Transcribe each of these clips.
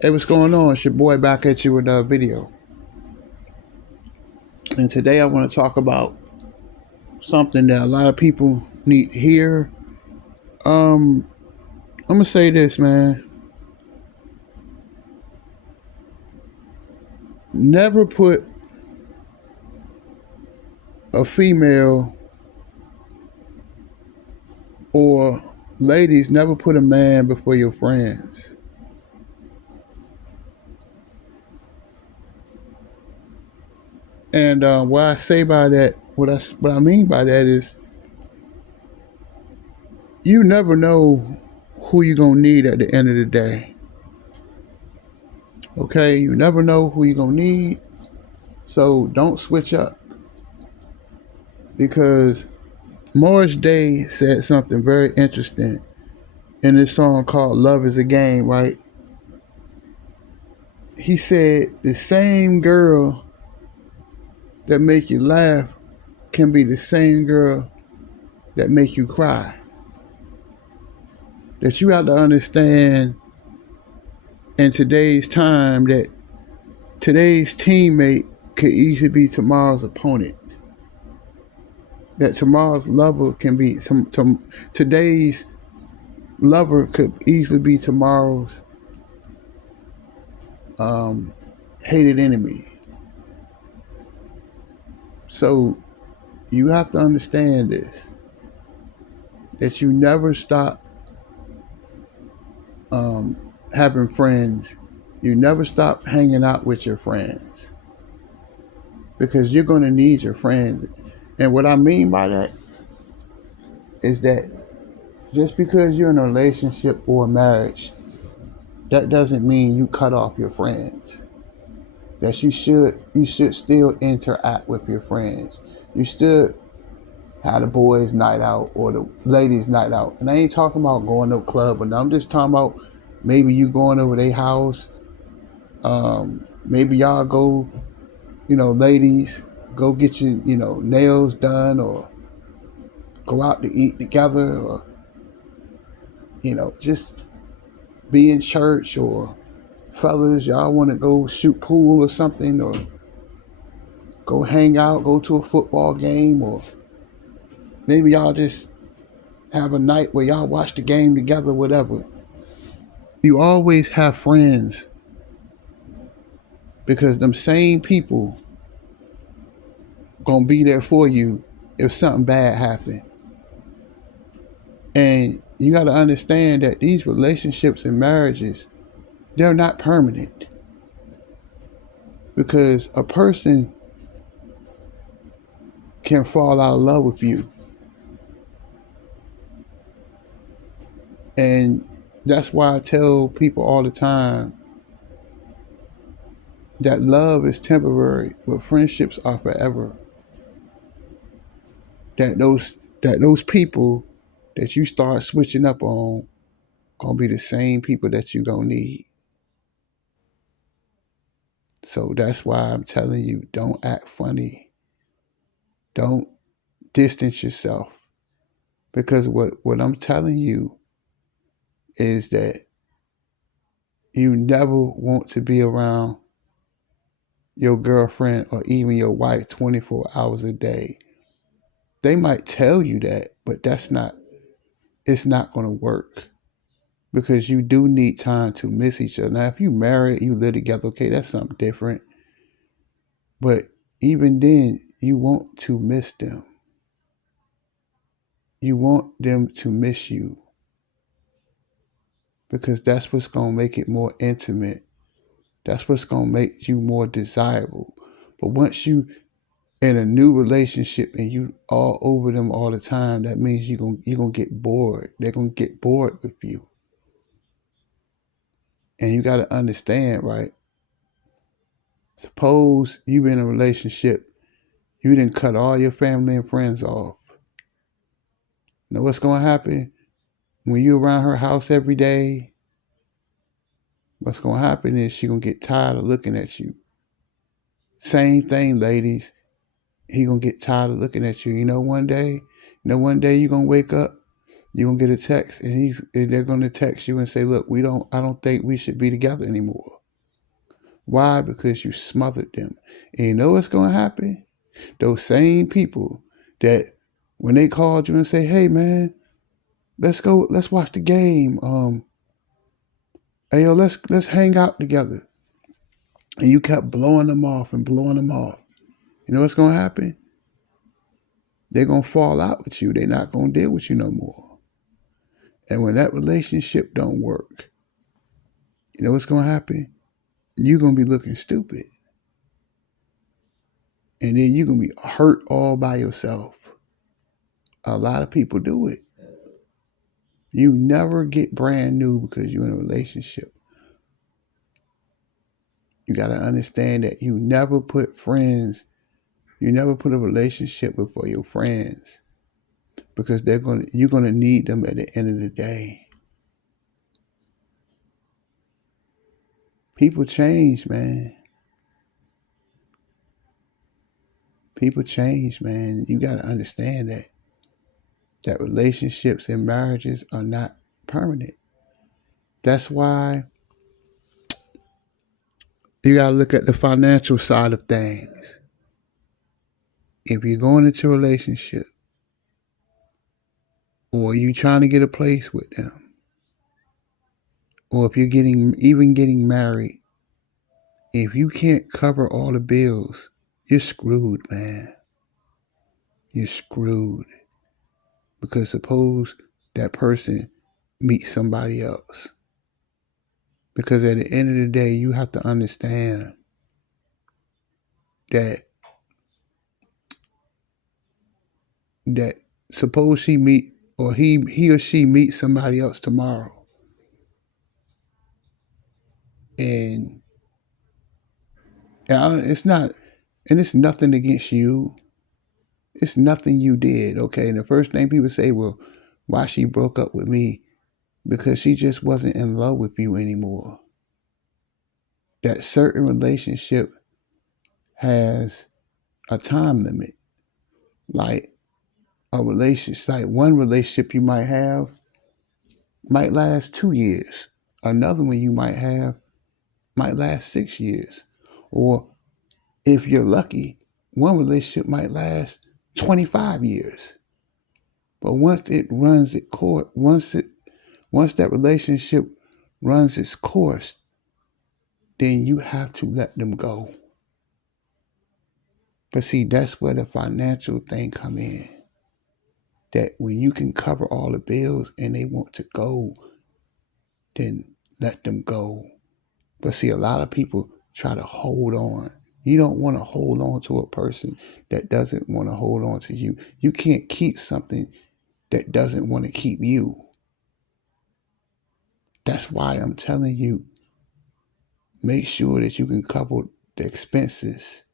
Hey, what's going on? It's your boy back at you with another video. And today I want to talk about something that a lot of people need to hear. Um, I'm gonna say this, man. Never put a female or ladies, never put a man before your friends. And what I say by that, what I mean by that is, you never know who you're gonna need at the end of the day. Okay, you never know who you're gonna need, so don't switch up because Morris Day said something very interesting in this song called Love is a Game, right? He said the same girl that make you laugh can be the same girl that make you cry. That you have to understand in today's time that today's teammate could easily be tomorrow's opponent. That tomorrow's lover can be today's lover could easily be tomorrow's um, hated enemy. So you have to understand this, that you never stop having friends. You never stop hanging out with your friends because you're going to need your friends. And what I mean by that is that just because you're in a relationship or a marriage, that doesn't mean you cut off your friends. That you should still interact with your friends. You should have the boys' night out or the ladies' night out. And I ain't talking about going to a club, but I'm just talking about maybe you going over their house. Maybe y'all go, ladies, go get your, nails done or go out to eat together or, just be in church or fellas, y'all want to go shoot pool or something or go hang out, go to a football game or maybe y'all just have a night where y'all watch the game together, whatever. You always have friends because them same people gonna be there for you if something bad happen. And you got to understand that these relationships and marriages, they're not permanent because a person can fall out of love with you. And that's why I tell people all the time that love is temporary, but friendships are forever. That those people that you start switching up on gonna be the same people that you gonna need. So that's why I'm telling you, don't act funny. Don't distance yourself. Because what I'm telling you is that you never want to be around your girlfriend or even your wife 24 hours a day. They might tell you that, but it's not going to work because you do need time to miss each other. Now, if you married, you live together, okay, that's something different. But even then, you want to miss them. You want them to miss you because that's what's going to make it more intimate. That's what's going to make you more desirable. But once you in a new relationship and you all over them all the time, that means you're gonna get bored. They're gonna get bored with you. And you gotta understand, right? Suppose you've been in a relationship, you didn't cut all your family and friends off. Now what's gonna happen? When you're around her house every day, what's gonna happen is she gonna get tired of looking at you. Same thing, ladies. He gonna get tired of looking at you. One day you're gonna wake up You're gonna get a text, and they're gonna text you and say, "Look, I don't think we should be together anymore." Why? Because you smothered them. And you know what's gonna happen? Those same people that when they called you and say, "Hey, man, let's watch the game. Hey, yo, let's hang out together," and you kept blowing them off and blowing them off. You know what's gonna happen? They're gonna fall out with you. They're not gonna deal with you no more. And when that relationship don't work, you know what's gonna happen? You're gonna be looking stupid. And then you're gonna be hurt all by yourself. A lot of people do it. You never get brand new because you're in a relationship. You gotta understand that you never put a relationship before your friends because you're gonna need them at the end of the day. People change, man. People change, man. You gotta understand that relationships and marriages are not permanent. That's why you gotta look at the financial side of things. If you're going into a relationship or you trying to get a place with them, or if you're getting married, if you can't cover all the bills, you're screwed, man. You're screwed. Because suppose that person meets somebody else. Because at the end of the day, you have to understand that that suppose she meet or he or she meets somebody else tomorrow, and it's not, and it's nothing against you. It's nothing you did, okay? And the first thing people say, well, why she broke up with me? Because she just wasn't in love with you anymore. That certain relationship has a time limit. Like like one relationship you might have might last 2 years. Another one you might have might last 6 years. Or if you're lucky, one relationship might last 25 years. But once that relationship runs its course, then you have to let them go. But see, that's where the financial thing come in. That when you can cover all the bills and they want to go, then let them go. But see, a lot of people try to hold on. You don't want to hold on to a person that doesn't want to hold on to you. You can't keep something that doesn't want to keep you. That's why I'm telling you, make sure that you can cover the expenses.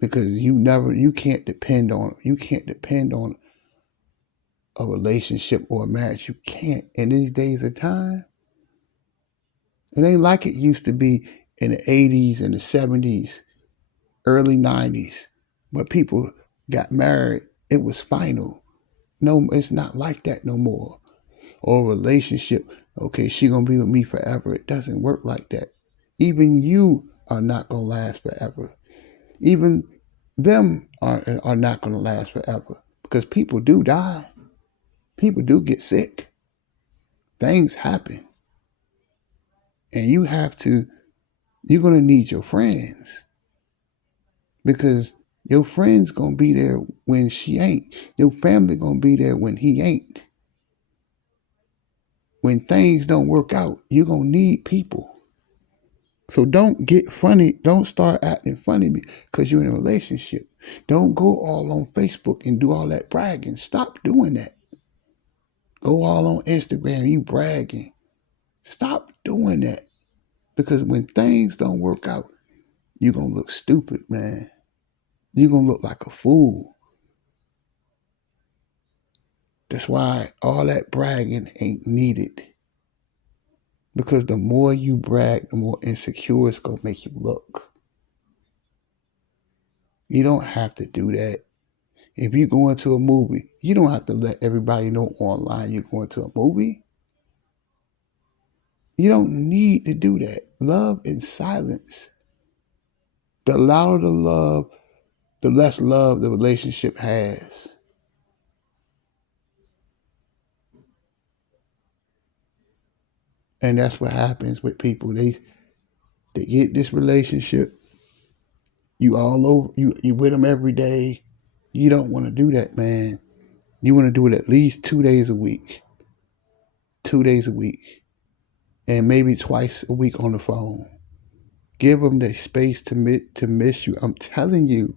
Because you can't depend on a relationship or a marriage. You can't. In these days of time, it ain't like it used to be in the 80s and the 70s, early 90s, where people got married. It was final. No, it's not like that no more. Or a relationship, okay, she gonna be with me forever. It doesn't work like that. Even you are not gonna last forever. Even them are not gonna last forever. Because people do die. People do get sick. Things happen. And you're gonna need your friends. Because your friend's gonna be there when she ain't. Your family gonna be there when he ain't. When things don't work out, you're gonna need people. So don't get funny. Don't start acting funny because you're in a relationship. Don't go all on Facebook and do all that bragging. Stop doing that. Go all on Instagram, you bragging. Stop doing that. Because when things don't work out, you're gonna look stupid, man. You're gonna look like a fool. That's why all that bragging ain't needed. Because the more you brag, the more insecure it's gonna make you look. You don't have to do that. If you go into a movie, you don't have to let everybody know online you're going to a movie. You don't need to do that. Love in silence. The louder the love, the less love the relationship has. And that's what happens with people. They get this relationship. You all over. You with them every day. You don't want to do that, man. You want to do it at least 2 days a week. 2 days a week, and maybe twice a week on the phone. Give them the space to miss you. I'm telling you,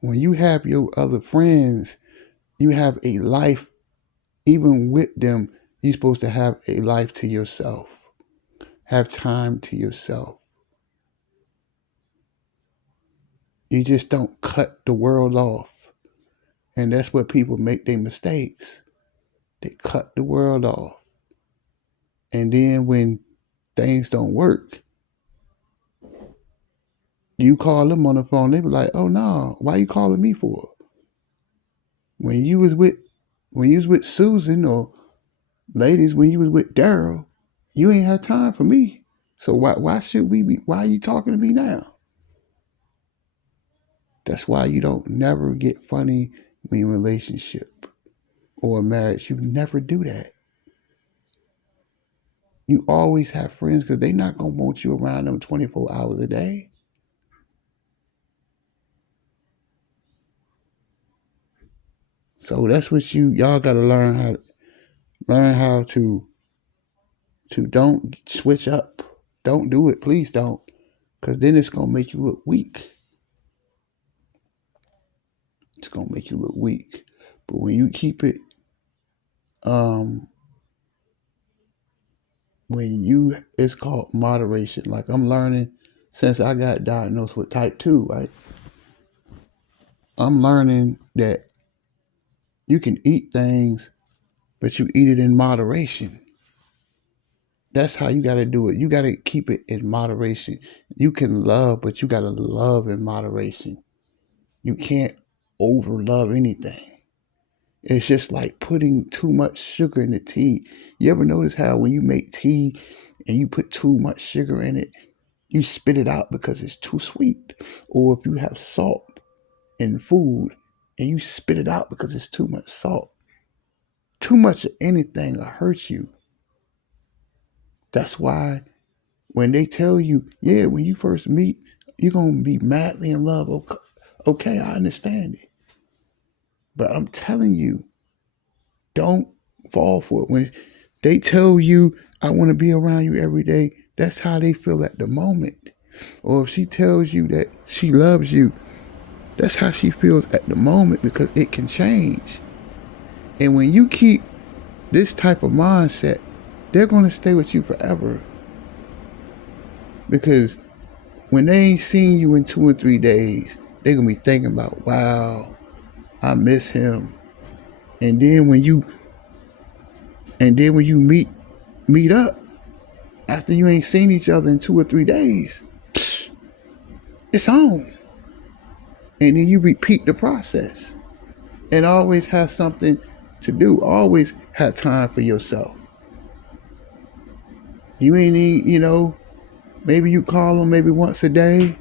when you have your other friends, you have a life. Even with them, you're supposed to have a life to yourself. Have time to yourself. You just don't cut the world off. And that's where people make their mistakes. They cut the world off. And then when things don't work, you call them on the phone, they be like, "Oh no, why you calling me for?" When you was with Susan, or ladies, when you was with Daryl, you ain't had time for me. So why should we be? Why are you talking to me now? That's why you don't never get funny when you're in a relationship or a marriage. You never do that. You always have friends because they're not gonna want you around them 24 hours a day. So that's what y'all gotta learn how to don't switch up. Don't do it. Please don't. Because then it's going to make you look weak. It's going to make you look weak. But when you keep it, um, it's called moderation. Like I'm learning since I got diagnosed with type 2, right? I'm learning that you can eat things, but you eat it in moderation. That's how you got to do it. You got to keep it in moderation. You can love, but you got to love in moderation. You can't over love anything. It's just like putting too much sugar in the tea. You ever notice how when you make tea and you put too much sugar in it, you spit it out because it's too sweet? Or if you have salt in food and you spit it out because it's too much salt. Too much of anything will hurt you. That's why when they tell you, yeah, when you first meet, you're going to be madly in love. Okay, I understand it. But I'm telling you, don't fall for it. When they tell you, I want to be around you every day, that's how they feel at the moment. Or if she tells you that she loves you, that's how she feels at the moment, because it can change. And when you keep this type of mindset, they're going to stay with you forever. Because when they ain't seen you in 2 or 3 days, they're going to be thinking about, wow, I miss him. And then when you meet up after you ain't seen each other in 2 or 3 days, it's on. And then you repeat the process. And always have something to do. Always have time for yourself. You ain't need, maybe you call them maybe once a day.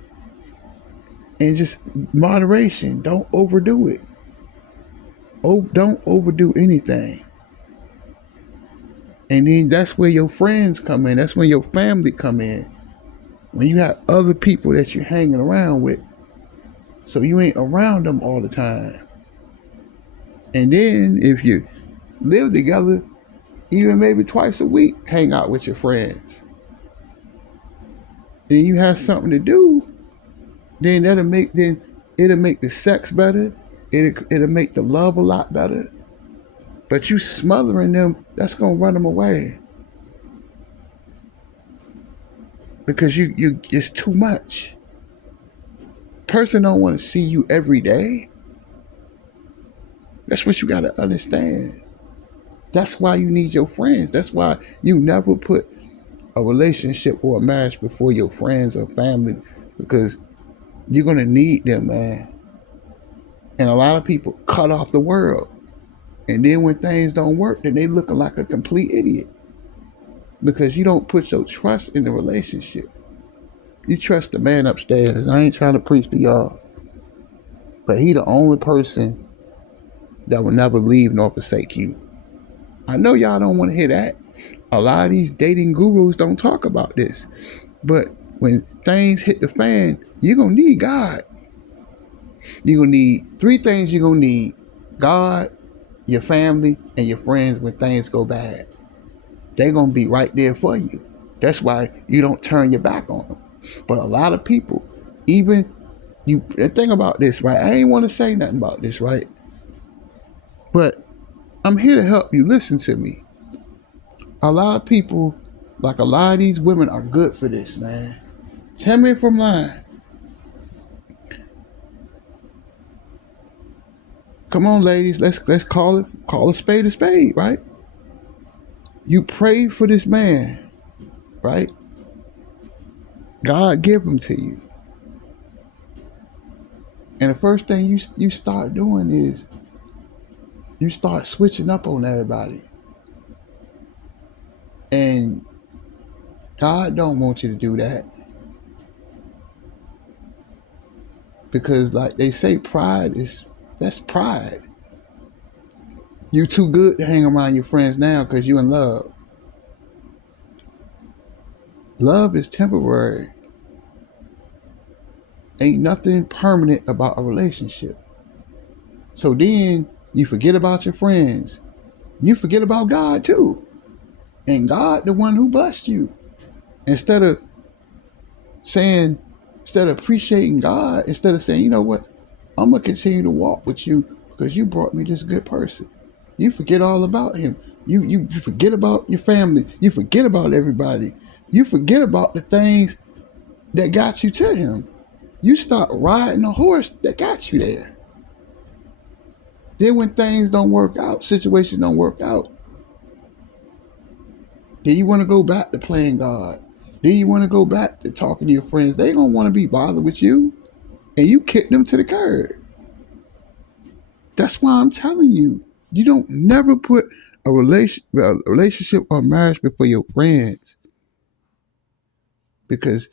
And just moderation. Don't overdo it. Don't overdo anything. And then that's where your friends come in. That's when your family come in. When you have other people that you're hanging around with. So you ain't around them all the time. And then if you live together, even maybe twice a week, hang out with your friends. Then you have something to do. Then it'll make the sex better. It'll make the love a lot better. But you smothering them, that's gonna run them away. Because you it's too much. Person don't want to see you every day. That's what you got to understand. That's why you need your friends. That's why you never put a relationship or a marriage before your friends or family, because you're going to need them, man. And a lot of people cut off the world. And then when things don't work, then they looking like a complete idiot because you don't put your trust in the relationship. You trust the man upstairs. I ain't trying to preach to y'all, but he the only person that will never leave nor forsake you. I know y'all don't want to hear that. A lot of these dating gurus don't talk about this. But when things hit the fan, you're going to need God. You're going to need three things you're going to need: God, your family, and your friends when things go bad. They're going to be right there for you. That's why you don't turn your back on them. But a lot of people, even you, the thing about this, right? I ain't want to say nothing about this, right? But I'm here to help you. Listen to me. A lot of people, like a lot of these women, are good for this, man. Tell me if I'm lying. Come on, ladies. Let's call a spade, right? You pray for this man, right? God give him to you, and the first thing you start doing is you start switching up on everybody, and God don't want you to do that because, like they say, that's pride. You too good to hang around your friends now because you in love. Love is temporary. Ain't nothing permanent about a relationship. So then you forget about your friends. You forget about God too. And God the one who blessed you. Instead of saying, instead of appreciating God, instead of saying, you know what, I'm gonna continue to walk with you because you brought me this good person. You forget all about him. You forget about your family. You forget about everybody. You forget about the things that got you to him. You start riding a horse that got you there. Then when things don't work out, situations don't work out, then you want to go back to playing God. Then you want to go back to talking to your friends. They don't want to be bothered with you. And you kick them to the curb. That's why I'm telling you, you don't never put a relationship or marriage before your friends. Because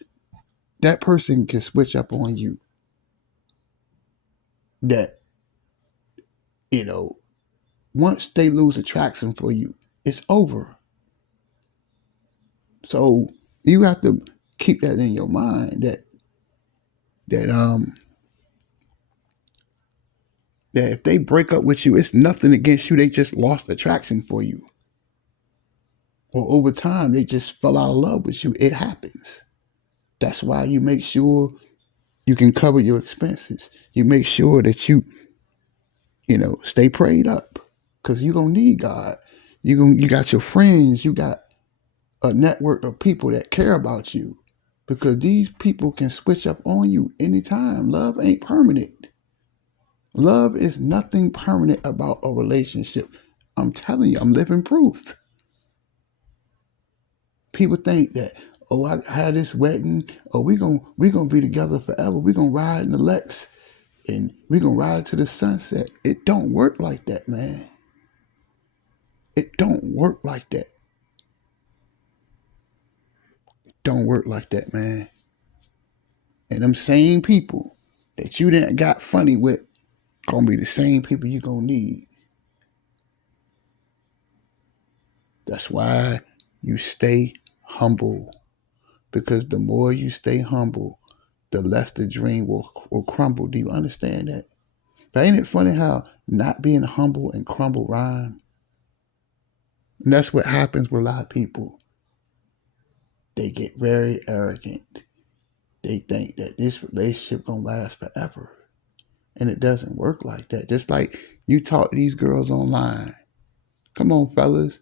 that person can switch up on you. That, you know, once they lose attraction for you, it's over. So you have to keep that in your mind that that if they break up with you, it's nothing against you. They just lost attraction for you. Or over time they just fell out of love with you. It happens. That's why you make sure you can cover your expenses. You make sure that you stay prayed up. Cause you're gonna need God. You got your friends, you got a network of people that care about you. Because these people can switch up on you anytime. Love ain't permanent. Love is nothing permanent about a relationship. I'm telling you, I'm living proof. People think that, oh, I had this wedding, oh, we gonna be together forever. We gonna ride in the Lex and we gonna ride to the sunset. It don't work like that, man. It don't work like that. It don't work like that, man. And them same people that you didn't got funny with gonna be the same people you gonna need. That's why you stay humble. Because the more you stay humble, the less the dream will crumble. Do you understand that? But ain't it funny how not being humble and crumble rhyme? And that's what happens with a lot of people. They get very arrogant. They think that this relationship gonna last forever. And it doesn't work like that. Just like you talk to these girls online. Come on, fellas.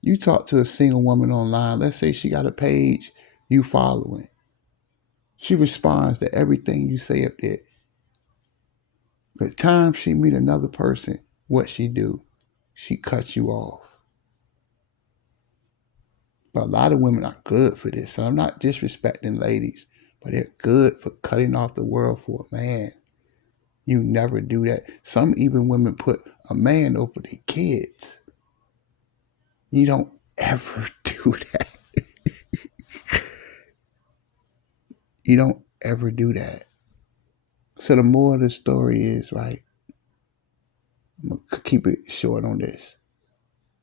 You talk to a single woman online. Let's say she got a page you following. She responds to everything you say up there. But the time she meet another person, what she do? She cuts you off. But a lot of women are good for this. And I'm not disrespecting ladies, but they're good for cutting off the world for a man. You never do that. Some even women put a man over their kids. You don't ever do that. You don't ever do that. So the moral of the story is, right, I'm going to keep it short on this.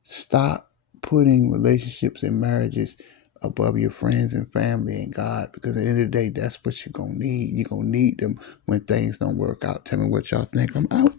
Stop putting relationships and marriages above your friends and family and God, because at the end of the day, that's what you're going to need. You're going to need them when things don't work out. Tell me what y'all think. I'm out.